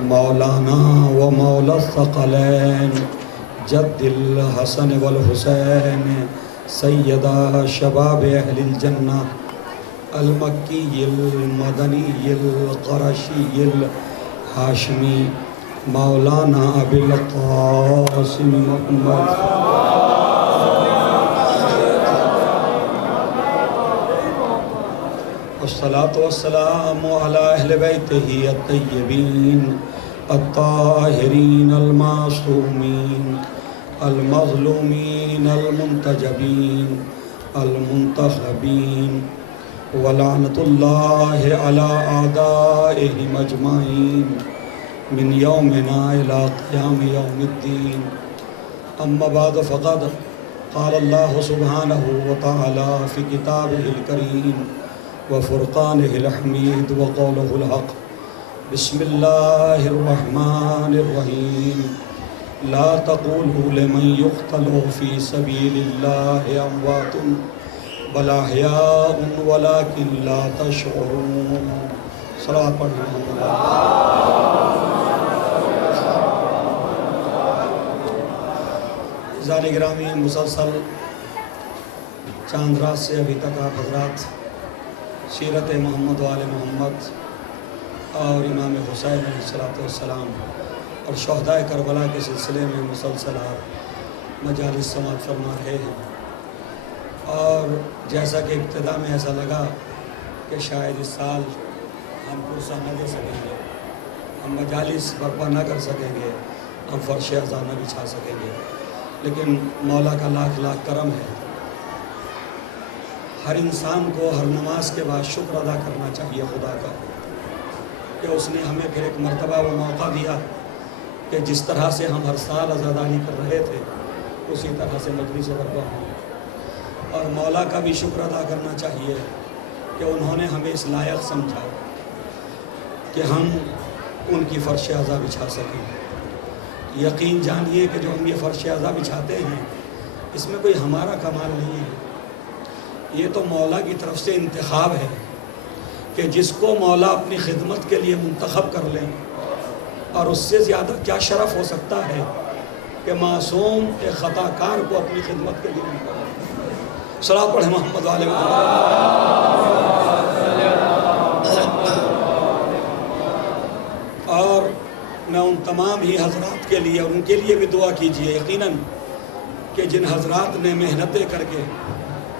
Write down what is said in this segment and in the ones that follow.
مولانا و مولا الثقلین جد الحسن والحسین سیدہ شباب اہل الجنہ المکی المدنی القرشی الہاشمی مولانا ابی القاسم محمد والصلاة والسلام على أهل بيته الطيبين الطاهرين المعصومين المظلومين المنتجبين المنتخبين ولعنة الله على أعدائهم أجمعين من يومنا إلى قيام يوم الدين. أما بعد فقد قال الله سبحانه وتعالى في كتابه الكريم وفرقانه الحميد وقوله الحق بسم الله الرحمن الرحيم لا تقولوا لمن يقتل في سبيل الله أموات بل أحياء ولكن لا تشعرون. صلوات پڑھیں. عزیزان گرامی، مسلسل چاند رات سے ابھی تک آپ حضرات سیرت محمد و آل محمد اور امام حسین علیہ السلام اور شہداء کربلا کے سلسلے میں مسلسل آپ مجالس سماعت فرما رہے ہیں. اور جیسا کہ ابتدا میں ایسا لگا کہ شاید اس سال ہم پرسہ نہ دے سکیں گے، ہم مجالس برپا نہ کر سکیں گے، ہم فرش عزا نہ بچھا سکیں گے، لیکن مولا کا لاکھ لاکھ کرم ہے. ہر انسان کو ہر نماز کے بعد شکر ادا کرنا چاہیے خدا کا کہ اس نے ہمیں پھر ایک مرتبہ وہ موقع دیا کہ جس طرح سے ہم ہر سال عزاداری کر رہے تھے اسی طرح سے مجلس برپا ہوں. اور مولا کا بھی شکر ادا کرنا چاہیے کہ انہوں نے ہمیں اس لائق سمجھا کہ ہم ان کی فرش عزا بچھا سکیں. یقین جانیے کہ جو ہم یہ فرش عزا بچھاتے ہیں اس میں کوئی ہمارا کمال نہیں ہے، یہ تو مولا کی طرف سے انتخاب ہے کہ جس کو مولا اپنی خدمت کے لیے منتخب کر لیں. اور اس سے زیادہ کیا شرف ہو سکتا ہے کہ معصوم ایک خطا کار کو اپنی خدمت کے لیے منتخب. صلوات پڑھیں محمد والے اور میں ان تمام ہی حضرات کے لیے اور ان کے لیے بھی دعا کیجیے یقیناً کہ جن حضرات نے محنتیں کر کے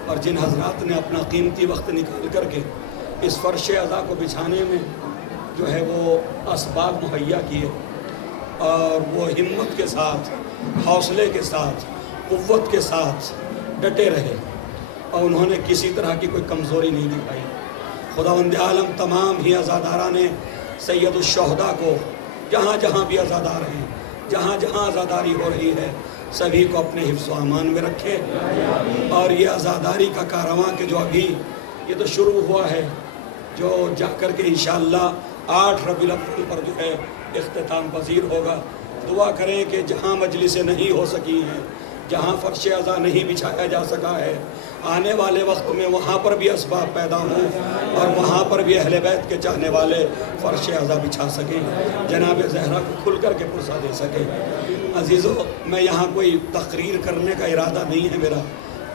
اور جن حضرات نے اپنا قیمتی وقت نکال کر کے اس فرش عزا کو بچھانے میں جو ہے وہ اسباب مہیا کیے اور وہ ہمت کے ساتھ، حوصلے کے ساتھ، قوت کے ساتھ ڈٹے رہے اور انہوں نے کسی طرح کی کوئی کمزوری نہیں دکھائی. خداوند عالم تمام ہی عزاداران سید الشہداء کو جہاں جہاں بھی عزادار ہیں، جہاں جہاں عزاداری ہو رہی ہے، سبھی کو اپنے حفظ و امان میں رکھے. اور یہ عزاداری کا کارواں کہ جو ابھی یہ تو شروع ہوا ہے، جو جا کر کے انشاءاللہ 8 ربیع الاول پر جو ہے اختتام پذیر ہوگا. دعا کریں کہ جہاں مجلسیں نہیں ہو سکی ہیں، جہاں فرش عزا نہیں بچھایا جا سکا ہے، آنے والے وقت میں وہاں پر بھی اسباب پیدا ہوں اور وہاں پر بھی اہل بیت کے چاہنے والے فرش عزا بچھا سکیں، جناب زہرا کو کھل کر کے پرسہ دے سکیں. عزیزو، میں یہاں کوئی تقریر کرنے کا ارادہ نہیں ہے میرا.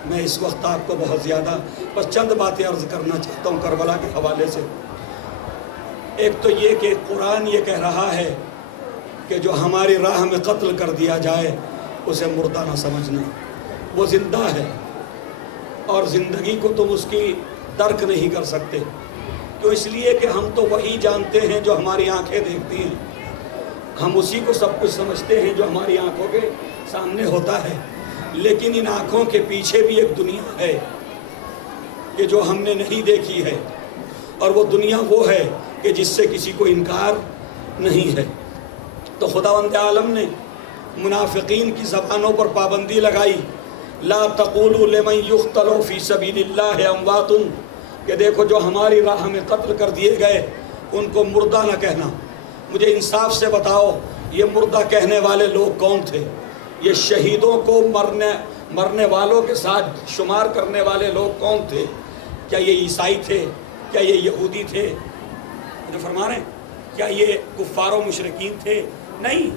میں اس وقت آپ کو بہت زیادہ بس چند باتیں عرض کرنا چاہتا ہوں کربلا کے حوالے سے. ایک تو یہ کہ قرآن یہ کہہ رہا ہے کہ جو ہماری راہ میں قتل کر دیا جائے اسے مردہ نہ سمجھنا، وہ زندہ ہے اور زندگی کو تم اس کی درک نہیں کر سکتے. تو اس لیے کہ ہم تو وہی جانتے ہیں جو ہماری آنکھیں دیکھتی ہیں، ہم اسی کو سب کچھ سمجھتے ہیں جو ہماری آنکھوں کے سامنے ہوتا ہے. لیکن ان آنکھوں کے پیچھے بھی ایک دنیا ہے کہ جو ہم نے نہیں دیکھی ہے، اور وہ دنیا وہ ہے کہ جس سے کسی کو انکار نہیں ہے. تو خداوند عالم نے منافقین کی زبانوں پر پابندی لگائی، لا تقولوا لمن یقتل فی سبیل اللہ اموات، کہ دیکھو جو ہماری راہ میں قتل کر دیے گئے ان کو مردہ نہ کہنا. مجھے انصاف سے بتاؤ یہ مردہ کہنے والے لوگ کون تھے؟ یہ شہیدوں کو مرنے والوں کے ساتھ شمار کرنے والے لوگ کون تھے؟ کیا یہ عیسائی تھے؟ کیا یہ یہودی تھے؟ جو فرما رہے ہیں کیا یہ کفار و مشرکین تھے؟ نہیں،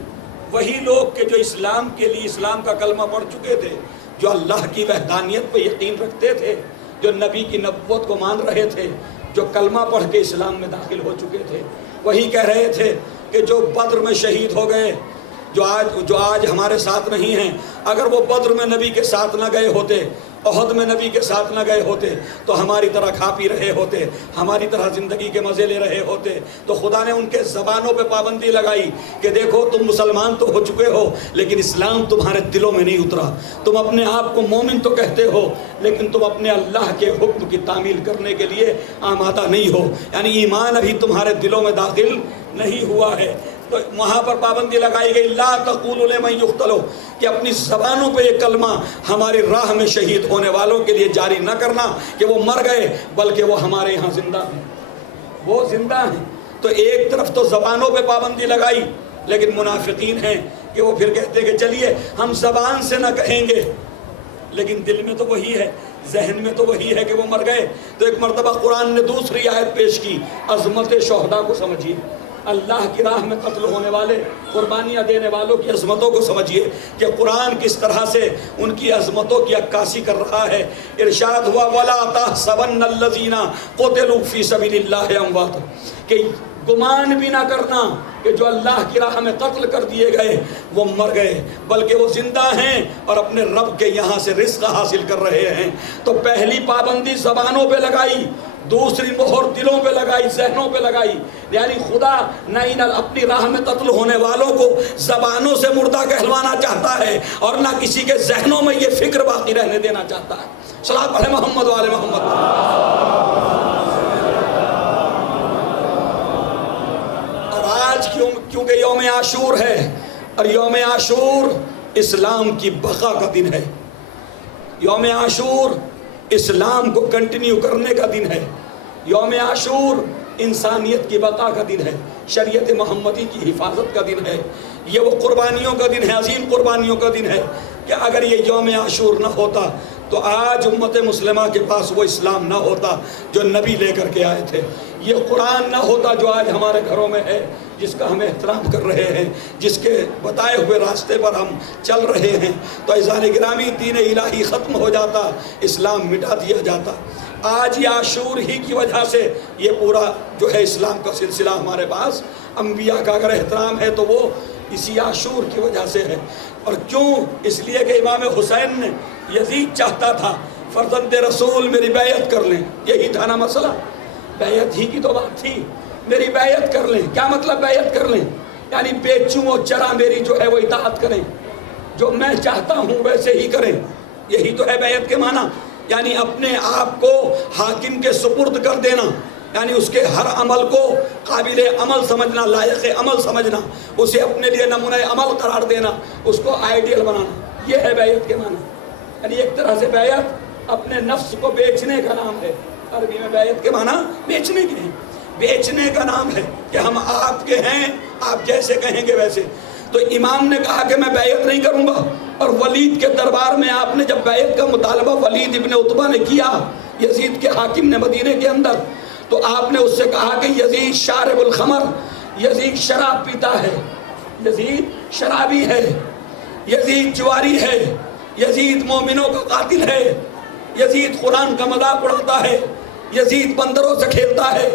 وہی لوگ کہ جو اسلام کے لیے اسلام کا کلمہ پڑھ چکے تھے، جو اللہ کی وحدانیت پہ یقین رکھتے تھے، جو نبی کی نبوت کو مان رہے تھے، جو کلمہ پڑھ کے اسلام میں داخل ہو چکے تھے، وہی کہہ رہے تھے کہ جو بدر میں شہید ہو گئے، جو آج ہمارے ساتھ نہیں ہیں، اگر وہ بدر میں نبی کے ساتھ نہ گئے ہوتے، احد میں نبی کے ساتھ نہ گئے ہوتے، تو ہماری طرح کھا پی رہے ہوتے، ہماری طرح زندگی کے مزے لے رہے ہوتے۔ تو خدا نے ان کے زبانوں پہ پابندی لگائی کہ دیکھو تم مسلمان تو ہو چکے ہو، لیکن اسلام تمہارے دلوں میں نہیں اترا۔ تم اپنے آپ کو مومن تو کہتے ہو، لیکن تم اپنے اللہ کے حکم کی تعمیل کرنے کے لیے آمادہ نہیں ہو، یعنی ایمان ابھی تمہارے دلوں میں داخل نہیں ہوا ہے۔ تو وہاں پر پابندی لگائی گئی، لا تقولوا لمن یقتل، کہ اپنی زبانوں پہ یہ کلمہ ہماری راہ میں شہید ہونے والوں کے لیے جاری نہ کرنا کہ وہ مر گئے، بلکہ وہ ہمارے یہاں زندہ ہیں، وہ زندہ ہیں۔ تو ایک طرف تو زبانوں پہ پابندی لگائی، لیکن منافقین ہیں کہ وہ پھر کہتے کہ چلیے ہم زبان سے نہ کہیں گے، لیکن دل میں تو وہی ہے، ذہن میں تو وہی ہے کہ وہ مر گئے۔ تو ایک مرتبہ قرآن نے دوسری آیت پیش کی، عظمت شہداء کو سمجھیے، اللہ کی راہ میں قتل ہونے والے، قربانیاں دینے والوں کی عظمتوں کو سمجھیے کہ قرآن کس طرح سے ان کی عظمتوں کی عکاسی کر رہا ہے۔ ارشاد ہوا وَلَا تَحْسَبَنَّ الَّذِينَ قُتِلُوا فِي سَبِيلِ اللَّهِ أَمْوَاتًا، کہ گمان بھی نہ کرنا کہ جو اللہ کی راہ میں قتل کر دیے گئے وہ مر گئے، بلکہ وہ زندہ ہیں اور اپنے رب کے یہاں سے رزق حاصل کر رہے ہیں۔ تو پہلی پابندی زبانوں پہ لگائی، دوسری مہر دلوں پہ لگائی، ذہنوں پہ لگائی، یعنی خدا نہ اپنی راہ میں قتل ہونے والوں کو زبانوں سے مردہ کہلوانا چاہتا ہے اور نہ کسی کے ذہنوں میں یہ فکر باقی رہنے دینا چاہتا ہے۔ صلوات پڑھیں محمد و آل محمد۔ اور آج کیونکہ یوم عاشور ہے، اور یوم عاشور اسلام کی بقا کا دن ہے، یوم عاشور اسلام کو کنٹینیو کرنے کا دن ہے، یوم عاشور انسانیت کی بقا کا دن ہے، شریعت محمدی کی حفاظت کا دن ہے، یہ وہ قربانیوں کا دن ہے، عظیم قربانیوں کا دن ہے کہ اگر یہ یوم عاشور نہ ہوتا تو آج امت مسلمہ کے پاس وہ اسلام نہ ہوتا جو نبی لے کر کے آئے تھے، یہ قرآن نہ ہوتا جو آج ہمارے گھروں میں ہے، جس کا ہم احترام کر رہے ہیں، جس کے بتائے ہوئے راستے پر ہم چل رہے ہیں۔ تو عزیزان گرامی، دین الہی ختم ہو جاتا، اسلام مٹا دیا جاتا۔ آج یہ عاشور ہی کی وجہ سے یہ پورا جو ہے اسلام کا سلسلہ ہمارے پاس، انبیاء کا اگر احترام ہے تو وہ اسی عاشور کی وجہ سے ہے۔ اور کیوں؟ اس لیے کہ امام حسین نے، یزید چاہتا تھا فرزند رسول میری بیعت کر لیں، یہی تھا نا مسئلہ، بیعت ہی کی تو بات تھی، میری بیعت کر لیں۔ کیا مطلب بیعت کر لیں؟ یعنی بیچوں و چرا میری جو ہے وہ اطاعت کریں، جو میں چاہتا ہوں ویسے ہی کریں، یہی تو ہے بیعت کے معنی، یعنی اپنے آپ کو حاکم کے سپرد کر دینا، یعنی اس کے ہر عمل کو قابل عمل سمجھنا، لائق عمل سمجھنا، اسے اپنے لیے نمونہ عمل قرار دینا، اس کو آئیڈیل بنانا، یہ ہے بیعت کے معنی۔ یعنی ایک طرح سے بیعت اپنے نفس کو بیچنے کا نام ہے، عربی میں بیعت کے معنی بیچنے کے ہیں، بیچنے کا نام ہے کہ ہم آپ کے ہیں، آپ جیسے کہیں گے ویسے۔ تو امام نے کہا کہ میں بیعت نہیں کروں گا، اور ولید کے دربار میں آپ نے جب بیعت کا مطالبہ ولید ابن عتبہ نے کیا، یزید کے حاکم نے مدینے کے اندر، تو آپ نے اس سے کہا کہ یزید شارب الخمر، یزید شراب پیتا ہے، یزید شرابی ہے، یزید جواری ہے، یزید مومنوں کا قاتل ہے، یزید قرآن کا مذاق اڑاتا ہے، یزید بندروں سے کھیلتا ہے،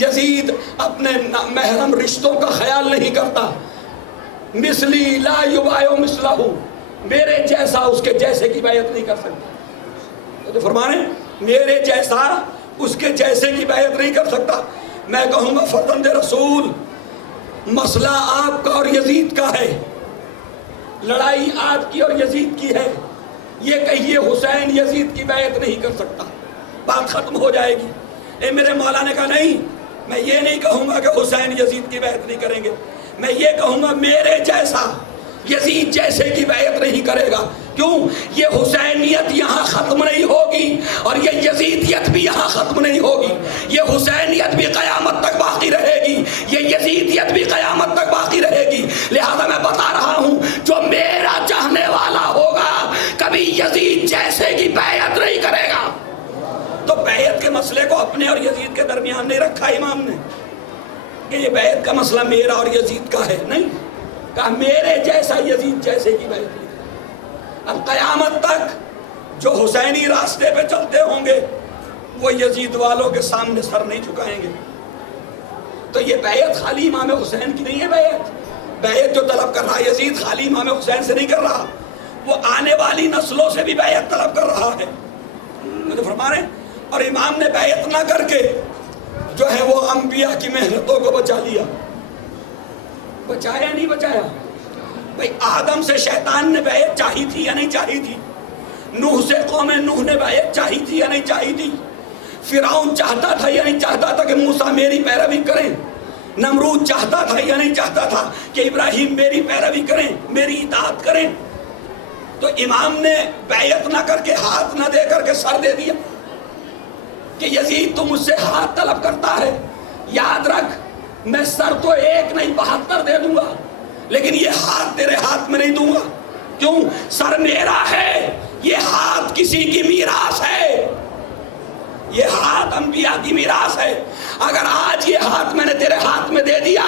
یزید اپنے محرم رشتوں کا خیال نہیں کرتا، مثلی لا یبایع مثلہ، میرے جیسا اس کے جیسے کی بیعت نہیں کر سکتا۔ تو فرما رہے ہیں میرے جیسا اس کے جیسے کی بیعت نہیں کر سکتا۔ میں کہوں گا فرزند رسول، مسئلہ آپ کا اور یزید کا ہے، لڑائی آپ کی اور یزید کی ہے، یہ کہیے حسین یزید کی بیعت نہیں کر سکتا، بات ختم ہو جائے گی۔ اے میرے مولا نے کہا نہیں، میں یہ نہیں کہوں گا کہ حسین یزید کی بیعت نہیں کریں گے، میں یہ کہوں گا میرے جیسا یزید جیسے کی بیعت نہیں کرے گا۔ کیوں؟ یہ حسینیت یہاں ختم نہیں ہوگی اور یہ یزیدیت بھی یہاں ختم نہیں ہوگی، یہ حسینیت بھی قیامت تک باقی رہے گی، یہ یزیدیت بھی قیامت تک باقی رہے گی۔ لہذا میں بتا رہا ہوں جو میرا چاہنے والا ہوگا کبھی یزید جیسے کی بیعت نہیں کرے گا۔ تو بیعت کے مسئلے کو اپنے اور یزید کے درمیان نہیں رکھا امام نے کہ یہ بیعت کا مسئلہ میرا اور یزید کا ہے، نہیں، کہا میرے جیسا یزید جیسے کی بیعت نہیں۔ اب قیامت تک جو حسینی راستے پہ چلتے ہوں گے وہ یزید والوں کے سامنے سر نہیں جھکائیں گے۔ تو یہ بیعت خالی امام حسین کی نہیں ہے، بیعت جو طلب کر رہا ہے یزید خالی امام حسین سے نہیں کر رہا، وہ آنے والی نسلوں سے بھی بیعت طلب کر رہا ہے۔ تو فرما رہے ہیں، اور امام نے بیعت نہ کر کے جو ہے وہ انبیاء کی محنتوں کو بچا لیا۔ بچایا نہیں بچایا؟ بھئی آدم سے شیطان نے بیعت چاہی تھی یا نہیں چاہی تھی؟ نوح سے قوم نوح نے بیعت چاہی تھی یا نہیں چاہی تھی؟ فرعون چاہتا تھا یا نہیں چاہتا تھا کہ موسیٰ میری پیروی کریں؟ نمرود چاہتا تھا یا نہیں چاہتا تھا کہ ابراہیم میری پیروی کریں، میری اطاعت کریں؟ تو امام نے بیعت نہ کر کے، ہاتھ نہ دے کر کے سر دے دیا کہ یزید تو مجھ سے ہاتھ طلب کرتا ہے، یاد رکھ میں سر تو ایک نہیں 72 دے دوں گا، لیکن یہ ہاتھ تیرے ہاتھ میں نہیں دوں گا۔ کیوں؟ سر میرا ہے، یہ ہاتھ کسی کی میراث ہے، یہ ہاتھ انبیاء کی میراث ہے۔ اگر آج یہ ہاتھ میں نے تیرے ہاتھ میں دے دیا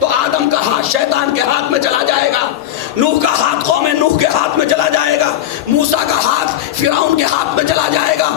تو آدم کا ہاتھ شیطان کے ہاتھ میں چلا جائے گا، نوح کا ہاتھ قوم نوح کے ہاتھ میں چلا جائے گا، موسیٰ کا ہاتھ فرعون کے ہاتھ میں چلا جائے گا،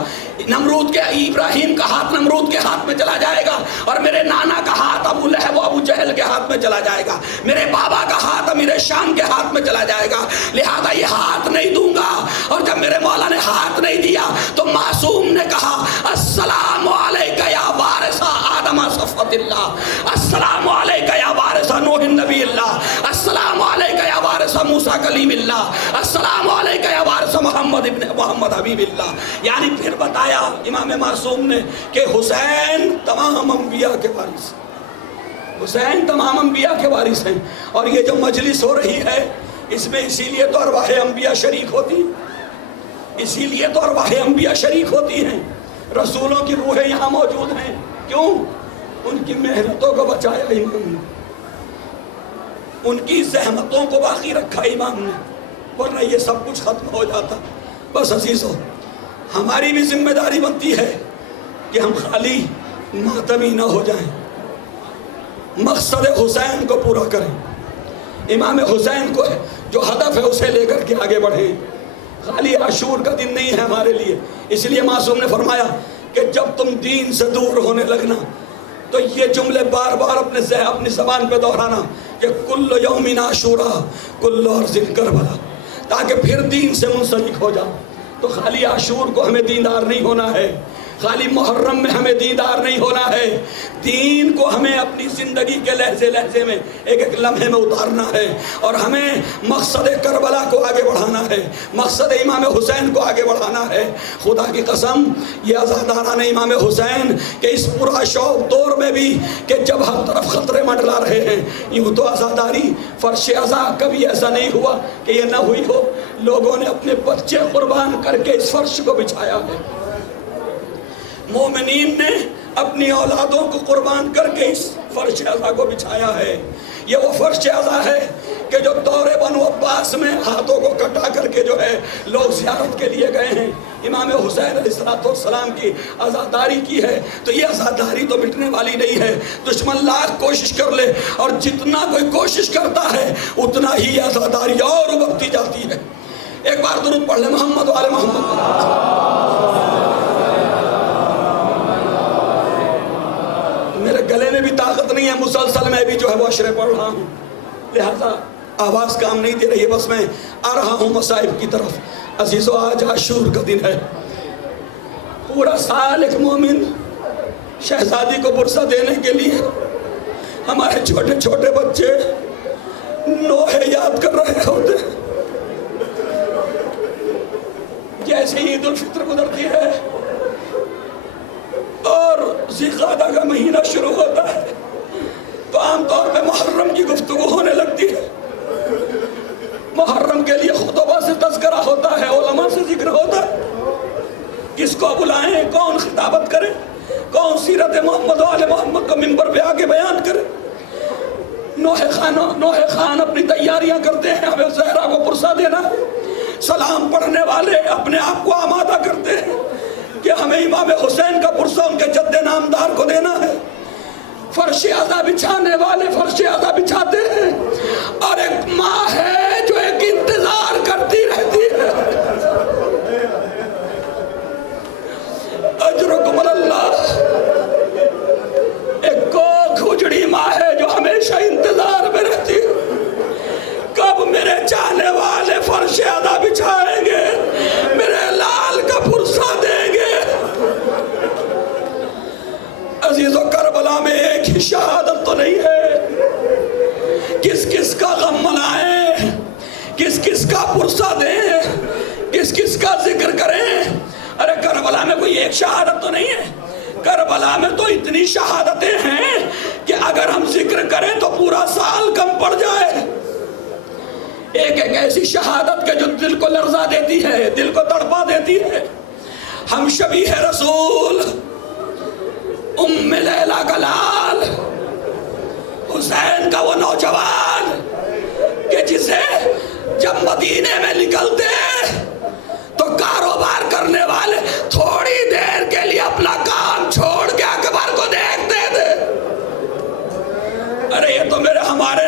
نمرود کے ابراہیم کا ہاتھ نمرود کے ہاتھ میں چلا جائے گا، اور میرے نانا کا ہاتھ ابو لہب و ابو جہل کے ہاتھ میں چلا جائے گا، میرے بابا کا ہاتھ امیر شام کے ہاتھ میں چلا جائے گا۔ لہذا یہ ہاتھ نہیں دوں گا۔ اور جب میرے مولا نے ہاتھ نہیں دیا تو معصوم نے کہا السلام علیکہ یا وارث آدم صفوت اللہ، السلام علیکہ یا وارث نوح نبی اللہ، السلام علیکہ یا وارث موسیٰ کلیم اللہ، السلام علیکہ یا وارث محمد حبیب اللہ۔ یعنی پھر بتایا امام معصوم نے کہ حسین تمام انبیاء کے وارث، حسین تمام انبیاء کے وارث ہیں۔ اور یہ جو مجلس ہو رہی ہے اس میں اسی لیے تو ارواح انبیاء شریک ہوتی ہیں، اسی لیے تو ارواح انبیاء شریک ہوتی ہیں، رسولوں کی روحیں یہاں موجود ہیں۔ کیوں؟ ان کی محنتوں کو بچایا امام نے، ان کی زحمتوں کو باقی رکھا امام نے، ورنہ یہ سب کچھ ختم ہو جاتا۔ بس عزیزو، ہماری بھی ذمہ داری بنتی ہے کہ ہم خالی ماتمی نہ ہو جائیں، مقصد حسین کو پورا کریں، امام حسین کو جو ہدف ہے اسے لے کر کے آگے بڑھیں۔ خالی عاشور کا دن نہیں ہے ہمارے لیے۔ اس لیے معصوم نے فرمایا کہ جب تم دین سے دور ہونے لگنا تو یہ جملے بار بار اپنی زبان پہ دہرانا کہ کل یوم عاشورا کل ارض کربلا، تاکہ پھر دین سے منسلک ہو جاؤ۔ تو خالی عاشور کو ہمیں دیندار نہیں ہونا ہے، خالی محرم میں ہمیں دیندار نہیں ہونا ہے، دین کو ہمیں اپنی زندگی کے لہجے لہجے میں ایک ایک لمحے میں اتارنا ہے، اور ہمیں مقصد کربلا کو آگے بڑھانا ہے، مقصد امام حسین کو آگے بڑھانا ہے۔ خدا کی قسم یہ عزاداران امام حسین کہ اس پورا شوق دور میں بھی کہ جب ہر طرف خطرے منڈلا رہے ہیں، یوں تو عزاداری فرش عزا کبھی ایسا نہیں ہوا کہ یہ نہ ہوئی ہو۔ لوگوں نے اپنے بچے قربان کر کے اس فرش کو بچھایا ہے، مومنین نے اپنی اولادوں کو قربان کر کے اس فرش عزا کو بچھایا ہے۔ یہ وہ فرش عزا ہے کہ جو دور بنو عباس میں ہاتھوں کو کٹا کر کے جو ہے لوگ زیارت کے لیے گئے ہیں، امام حسین علیہ السلام کی عزاداری کی ہے۔ تو یہ عزاداری تو مٹنے والی نہیں ہے، دشمن لاکھ کوشش کر لے اور جتنا کوئی کوشش کرتا ہے اتنا ہی عزاداری اور ابھرتی جاتی ہے۔ ایک بار درود پڑھ لیں محمد و آل محمد۔ میرے گلے میں بھی طاقت نہیں ہے، مسلسل میں بھی جو ہے وہ اشرے پڑھ رہا ہوں، لہذا آواز کام نہیں دے رہی ہے، بس میں آ رہا ہوں مصائب کی طرف۔ عزیزو، آج عاشور کا دن ہے، پورا سال ایک مومن شہزادی کو برسہ دینے کے لیے ہمارے چھوٹے چھوٹے بچے نوحے یاد کر رہے ہوتے ہیں۔ جیسے عید الفطر گزرتی ہے اور ذی-القعدہ کا مہینہ شروع ہوتا ہے تو عام طور پہ محرم کی گفتگو ہونے لگتی ہے۔ محرم کے لیے خطبہ سے تذکرہ ہوتا ہے، علماء سے ذکر ہوتا ہے، کس کو بلائیں، کون خطابت کرے، کون سیرت محمد و آل محمد کو منبر پہ آگے بیان کرے۔ نوح خان اپنی تیاریاں کرتے ہیں، ہمیں زہرا کو پرسہ دینا ہے۔ سلام پڑھنے والے اپنے آپ کو آمادہ کرتے ہیں کہ ہمیں امام حسین کا پرسہ ان کے جد نامدار کو دینا ہے۔ فرش عزا بچھانے والے فرش عزا بچھاتے ہیں، اور ایک ماں ہے جو ایک انتظار کرتی رہتی ہے۔ اجرکم اللہ۔ ایک کوکھ اجڑی ماں ہے جو ہمیشہ انتظار میں رہتی ہے، کب میرے چاہنے والے فرش عزا بچھائیں گے، میرے لال کا پرسہ دیں گے۔ عزیزو، کربلا میں ایک ہی شہادت تو نہیں ہے، کس کس کا غم منائیں، کس کس کا پرسہ دیں، کس کس کا ذکر کریں۔ ارے کربلا میں کوئی ایک شہادت تو نہیں ہے، کربلا میں تو اتنی شہادتیں ہیں کہ اگر ہم ذکر کریں تو پورا سال کم پڑ جائے۔ ایک ایک ایسی شہادت کے جو دل کو لرزا دیتی ہے، دل کو تڑپا دیتی ہے۔ ہم شبیہ رسول ام لیلہ کا لال، حسین کا وہ نوجوان کہ جسے جب مدینے میں نکلتے تو کاروبار کرنے والے تھوڑی دیر کے لیے اپنا کام چھوڑ کے اکبر کو دیکھتے تھے۔ ارے یہ تو ہمارے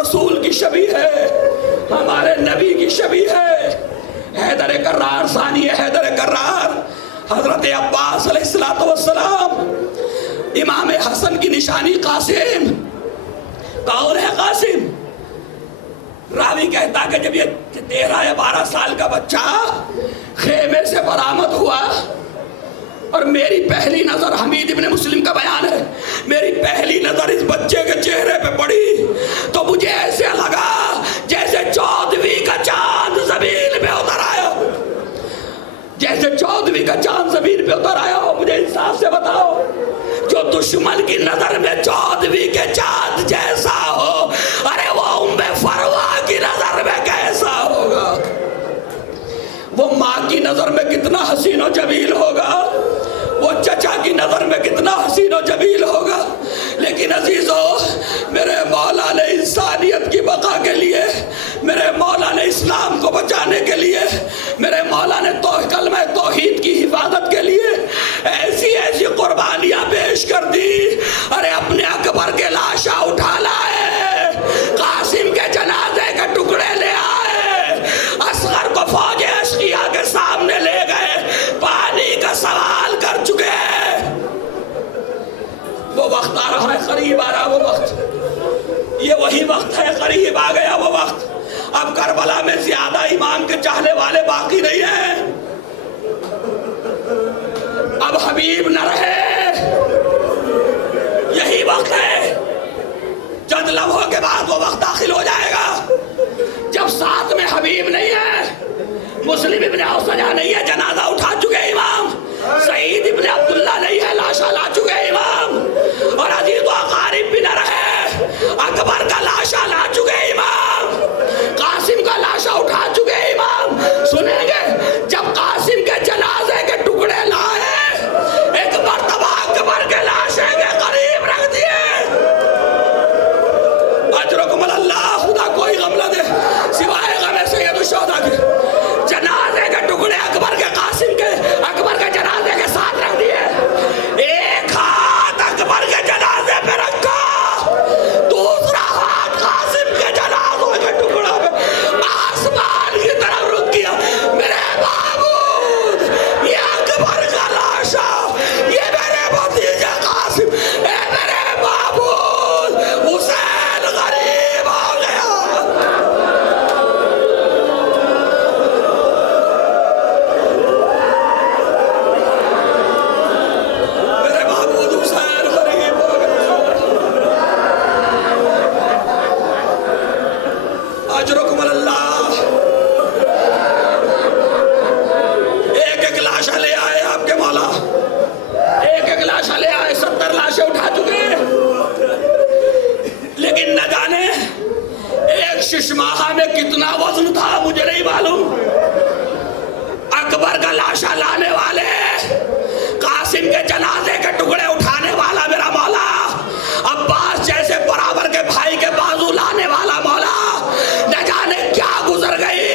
رسول کی شبیہ ہے، ہمارے نبی کی شبیہ ہے۔ حیدر کرار، ثانی حیدر کرار، حضرت عباس علیہ السلام، امام حسن کی نشانی قاسم۔ کون ہے قاسم؟ راوی کہتا کہ جب یہ 13 یا 12 سال کا بچہ خیمے سے برآمد ہوا اور میری پہلی نظر، حمید ابن مسلم کا بیان ہے، میری پہلی نظر اس بچے کے چہرے پہ پڑی تو مجھے ایسے لگا جیسے 14ویں کا چاند زمین پہ اتر آیا، جیسے 14ویں کا چاند زمین پہ اتر آیا ہو۔ مجھے انصاف سے بتاؤ، جو دشمن کی نظر میں 14ویں کے چاند جیسا ہو، ارے وہ ام فروا کی نظر میں کیسا ہوگا؟ وہ ماں کی نظر میں کتنا حسین و جمیل ہوگا، وہ چچا کی نظر میں کتنا حسین و جمیل ہوگا۔ لیکن عزیزو، میرے مولا نے انسانیت کی بقا کے لیے، میرے مولا نے اسلام کو بچانے کے لیے، میرے مولا نے کلمہ توحید کی حفاظت کے لیے ایسی ایسی قربانیاں پیش کر دی۔ ارے اپنے اکبر کے لاشا اٹھا لائے، قاسم کے جنازے کے ٹکڑے لے آئے، اصغر کو فوج اشقیاء کے سامنے لے گئے، پانی کا سوال کر چکے۔ وہ وقت آ رہا ہے، قریب آ رہا وہ وقت، یہ وہی وقت ہے، قریب آ گیا وہ وقت۔ اب کربلا میں زیادہ امام کے چاہنے والے باقی نہیں ہیں، اب حبیب نہ رہے، یہی وقت ہے۔ چند لمحوں کے بعد وہ وقت داخل ہو جائے گا جب ساتھ میں حبیب نہیں ہے، مسلم ابن اوسجہ نہیں ہے، جنازہ اٹھا چکے امام، سعید ابن عبداللہ نہیں ہے، لاشا لا چکے امام، اور عزیز و اقارب بھی نہ رہے، اکبر کا لاشا لا چکے امام، قاسم کا لاشا اٹھا چکے امام۔ سنیں گے جب قاسم کے جنازے کے ٹکڑے لائے، ایک مرتبہ اکبر کے لاشے کے قریب رکھ دیے۔ اجرکم اللہ، خدا کوئی غم نہ دے سوائے غم سید الشہداء کے۔ جنازے کے ٹکڑے اکبر کے، قاسم کے، اکبر کے جنازے کے ساتھ رکھ دیے، ایک ہاتھ اکبر کے جنازے پہ رکھا، دوسرا ہاتھ قاسم کے جنازوں کے ٹکڑوں پہ آسمان کی طرف رک گیا۔ میرے معبود، یہ اکبر کا لاشا، یہ میرے بھتیجے قاسم، اے میرے معبود، حسین غریب ہو گیا۔ میرے معبود حسین غریب ہو گیا۔ اجرکم اللہ۔ ایک ایک لاشا لے آئے آپ کے مولا، ایک ایک لاشا لے آئے، 70 لاشیں اٹھا چکے، لیکن نہ جانے ایک ششماہا میں کتنا وزن تھا مجھے نہیں معلوم۔ اکبر کا لاشا لانے والے، قاسم کے جنازے کے ٹکڑے اٹھانے والا میرا مولا، عباس جیسے برابر کے بھائی کے بازو لانے والا مولا، نہ جانے کیا گزر گئی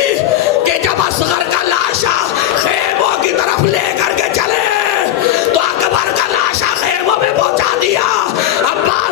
کہ جب اصغر کا لاشا خیموں کی طرف لے کر کے چلے تو اکبر کا لاشا خیموں میں پہنچا دیا۔ عباس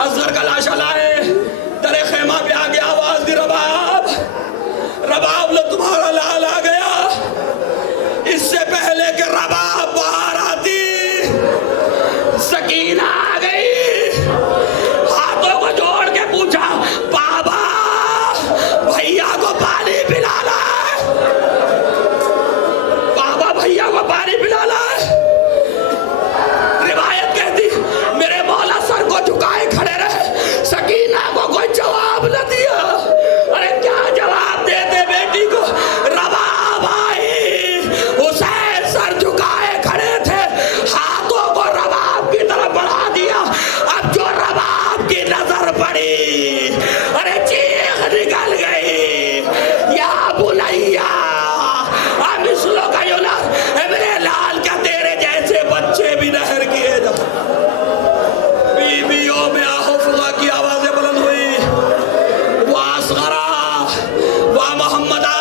اصغر کا لاشا لائے، در خیمہ پہ آ گیا، آواز دی رباب، رباب لو تمہارا لال آ گیا۔ اس سے پہلے کہ رباب باہر آتی، سکینہ آ گئی، ہاتھوں کو جوڑ کے پوچھا بابا بھیا کو پانی پلانا ہے، بابا بھیا کو پانی پلانا ہے۔ روایت کہتی میرے مولا سر کو جھکائے کھڑے رہے، سکینہ کو کوئی جواب نہ دیا۔ ارے کیا جواب دیتے بیٹی کو؟ رباب آئی، حسین سر جھکائے کھڑے تھے، ہاتھوں کو رباب کی طرف بڑھا دیا، اب جو رباب کی نظر پڑی، ارے چیخ نکل گئی، یا بنیا مثلو کا یولد، اے میرے لال کیا تیرے جیسے بچے بھی نہر کیے جا۔ بیویوں میں آہو فغا کی آوازیں بلند ہوئی، واسغرا وا محمدہ،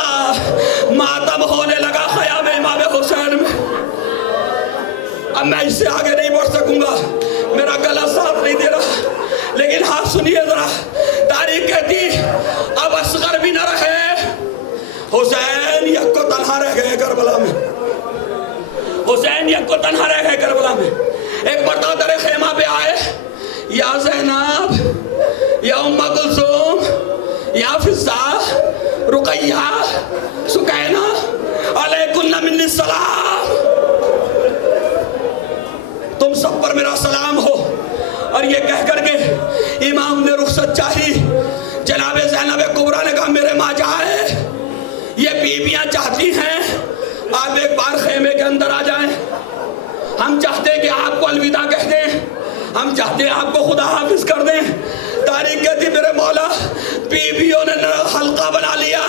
ماتم ہونے لگا خیام امام حسین میں۔ اب میں اس سے آگے نہیں بڑھ سکوں گا، میرا گلا ساتھ نہیں دے رہا، لیکن ہاں سنیے ذرا، تاریخ کہتی اب اصغر بھی نہ رہے، حسین یک کو تنہا رہ گئے کربلا میں، حسین یک کو تنہا رہ گئے کربلا میں۔ ایک مرتبہ در خیمہ پہ آئے، یا زینب، یا ام کلثوم، یا فضہ، رقیہ، سکینہ، علیکن منی السلام، تم سب پر میرا سلام ہو۔ اور یہ کہہ کر کے امام نے رخصت چاہی، جناب زینب کبریٰ نے کہا میرے ماں جائے، یہ بیویاں چاہتی ہیں آپ ایک بار خیمے کے اندر آ جائیں، ہم چاہتے ہیں کہ آپ کو الوداع کہہ دیں، ہم چاہتے ہیں آپ کو خدا حافظ کر دیں۔ تاریخ کہتی میرے مولا بیویوں نے حلقہ بنا لیا،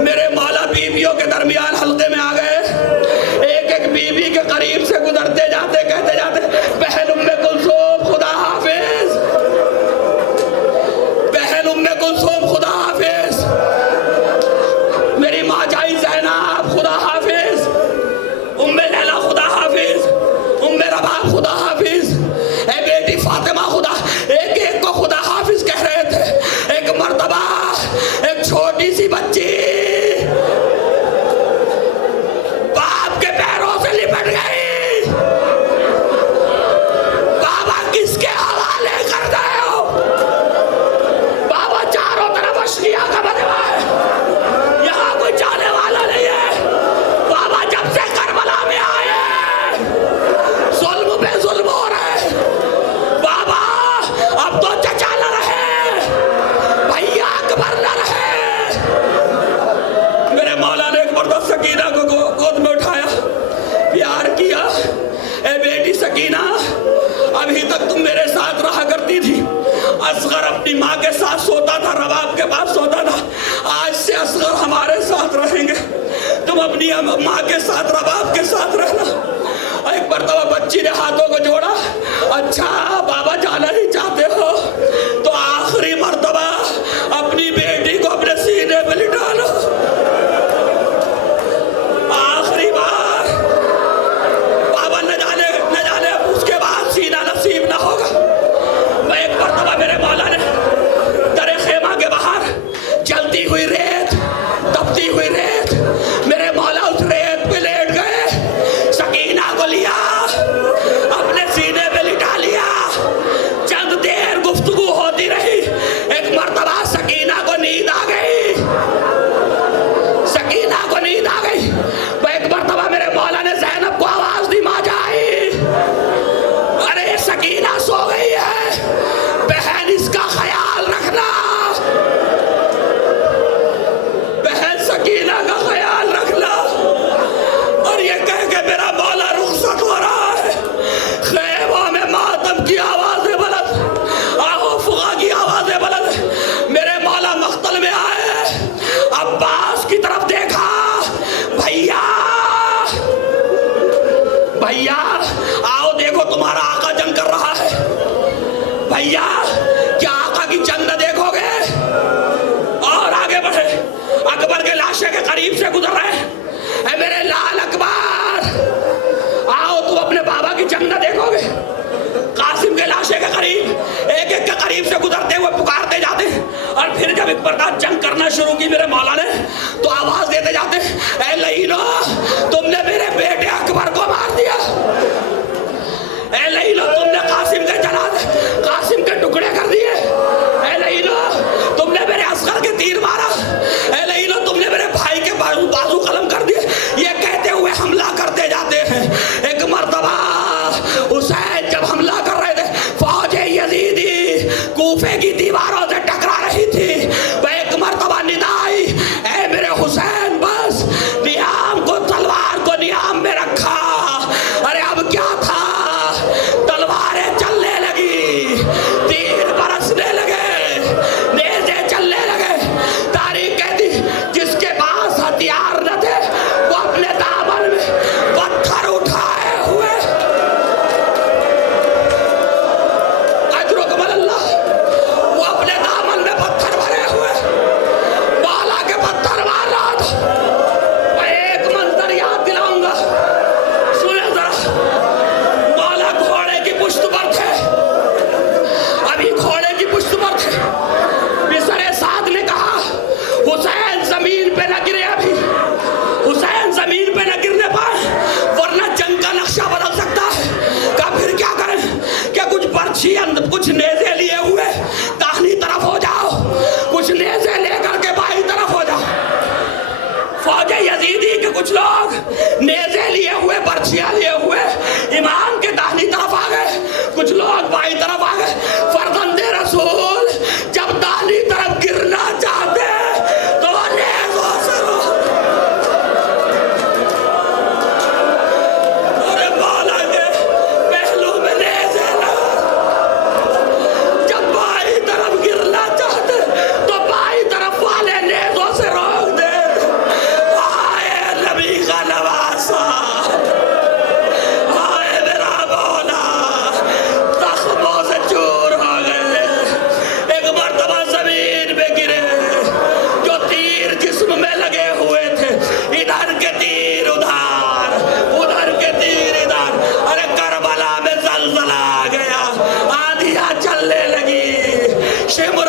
میرے مولا بیویوں کے درمیان حلقے میں آ گئے، ایک ایک بیوی کے قریب سے گزرتے جاتے کہتے جاتے بہن ام کلثوم خدا حافظ، بہن ام کلثوم خدا حافظ، میری ماں جائی زینب خدا حافظ، ام لیلا خدا حافظ، ام رباب خدا حافظ، اے بیٹی فاطمہ خدا، ایک ایک کو خدا حافظ کہہ رہے تھے۔ ایک مرتبہ ایک چھوٹی سی بچی باپ کے پیروں سے لپٹ گئی، بابا کس کے حوالے کر گئے ہو؟ بابا چاروں طرف اشقیاء کا بدوا ہے، یہاں کوئی جانے والا نہیں ہے۔ بابا جب سے کربلا میں آئے ظلم پہ ظلم ہو رہے، بابا اب تو چچا نہ رہے، بھیا اکبر نہ رہے۔ میرے مولا نے ایک مرتبہ سکینہ کو گود میں اٹھایا، پیار کیا، اے بیٹی سکینہ ابھی تک تم میرے ساتھ رہا کرتی تھی، اصغر اپنی ماں کے ساتھ سوتا تھا، رباب کے پاس سوتا تھا، آج سے اصغر ہمارے ساتھ رہیں گے، تم اپنی ماں کے ساتھ رباب کے ساتھ رہنا۔ ایک مرتبہ بچی نے ہاتھوں کو جوڑا، اچھا بابا جانا ہی چاہتے ہو تو آخری مرتبہ اپنی بیٹی کو اپنے سینے پہ لٹا لو، آخری بار، بابا نہ جانے اس کے بعد سینہ نصیب نہ ہوگا۔ میں ایک مرتبہ میرے مولا نے در خیمہ کے باہر جلتی ہوئی ریت، تپتی ہوئی ریت، میرے مولا اس ریت پہ لیٹ گئے، سکینہ کو لیا اپنے سینے پہ لٹا لیا، چند دیر گفتگو ہوتی رہی، ایک مرتبہ سکینہ کو نیند آ گئی، سکینہ کو نیند آ گئی، ایک مرتبہ میرے مولا نے زینب کو آواز دی ماں جائی، ارے سکینہ سو گئی ہے، بہن اس کا خیال رکھنا، بہن سکینہ کا خیال رکھنا۔ اور یہ کہہ کے میرا مولا رخصت ہو رہا ہے، خیموں میں ماتم کی آوازیں بلند، آہو فغا کی آوازیں بلند، میرے مولا مقتل میں آئے، عباس کی طرف دیکھا، بھیا بھیا آؤ دیکھو تمہارا آقا جنگ کر رہا ہے، بھیا کیا آقا کی جنگ نہ دیکھو گے؟ اور آگے بڑھے، اکبر کے لاشے کے قریب سے گزر رہے، اے میرے لال اکبر آؤ تم اپنے بابا کی جنگ نہ دیکھو گے، قاسم کے لاشے کے قریب ایک ایک کے قریب سے گزرتے ہوئے پکارتے جاتے. اور پھر جب ایک مرتبہ جنگ کرنا شروع کی میرے مولا نے تو آواز دیتے جاتے اے لعینو تم نے میرے بیٹے اکبر کو مار دیا, اے لعینو تم نے قاسم کے جنازے قاسم کے ٹکڑے کر دیے, اے لعینو تم نے میرے اصغر کے تیر مارا, اے لعینو تم نے میرے بھائی کے بازو قلم کر دیے. یہ کہتے ہوئے حملہ کرتے جاتے ہیں. ایک مرتبہ حسین جب حملہ کر رہے تھے فوج یزیدی کوفے کی دیواروں سے ٹکرا رہی تھی. وہ ایک مرتبہ ندا آئی اے میرے حسین بس نیام کو تلوار کو نیام میں رکھا. ارے اب کیا تھا, تلواریں چلنے لگی, تیر برسنے لگے, نیزے چلنے لگے. تاریخ کہتی جس کے پاس ہتھیار نہ تھے وہ اپنے دامن میں پتھر اٹھائے ہوئے اجرکم اللہ, وہ اپنے دامن میں پتھر بھرے ہوئے بالا کے پتھر مار رہا تھا. میں ایک منظر یاد دلاؤں گا, سنیں ذرا. مولا گھوڑے کی پشت پر تھے, ابھی گھوڑے کی پشت پر تھے. بسر سعد نے کہا حسین زمین پہ نہ گرے, ابھی حسین زمین پہ نہ گرنے پائے ورنہ جنگ کا نقشہ بدل سکتا ہے. کہا پھر کیا کریں, کہ کچھ برچھی کچھ نیزے لیے ہوئے داہنی طرف ہو جاؤ, کچھ نیزے لے کر کے بائیں طرف ہو جاؤ. فوج یزیدی کے کچھ لوگ نیزے لیے ہوئے برچیاں لیے ہوئے امام کے داہنی طرف آ گئے, کچھ لوگ بائیں طرف آ گئے. فرزند رسول جب داہنی طرف گرنا چاہتے تو وہ نیزوں سے ارے مولا کے پہلو میں نیزے لگا. جب بائیں طرف گرنا چاہتے تو بائیں طرف والے نیزوں سے روک دے. آئے نبی کا نواسا, آئے میرا مولا, زخموں سے چور ہو گئے. ایک مرتبہ زمین پہ گرے, جو تیر جسم میں لگے ہوئے تھے, ادھر کے تیر ادھر, ادھر کے تیر ادھر. ارے کربلا میں زلزلہ آ گیا, آندھیاں چلنے لگی, شمر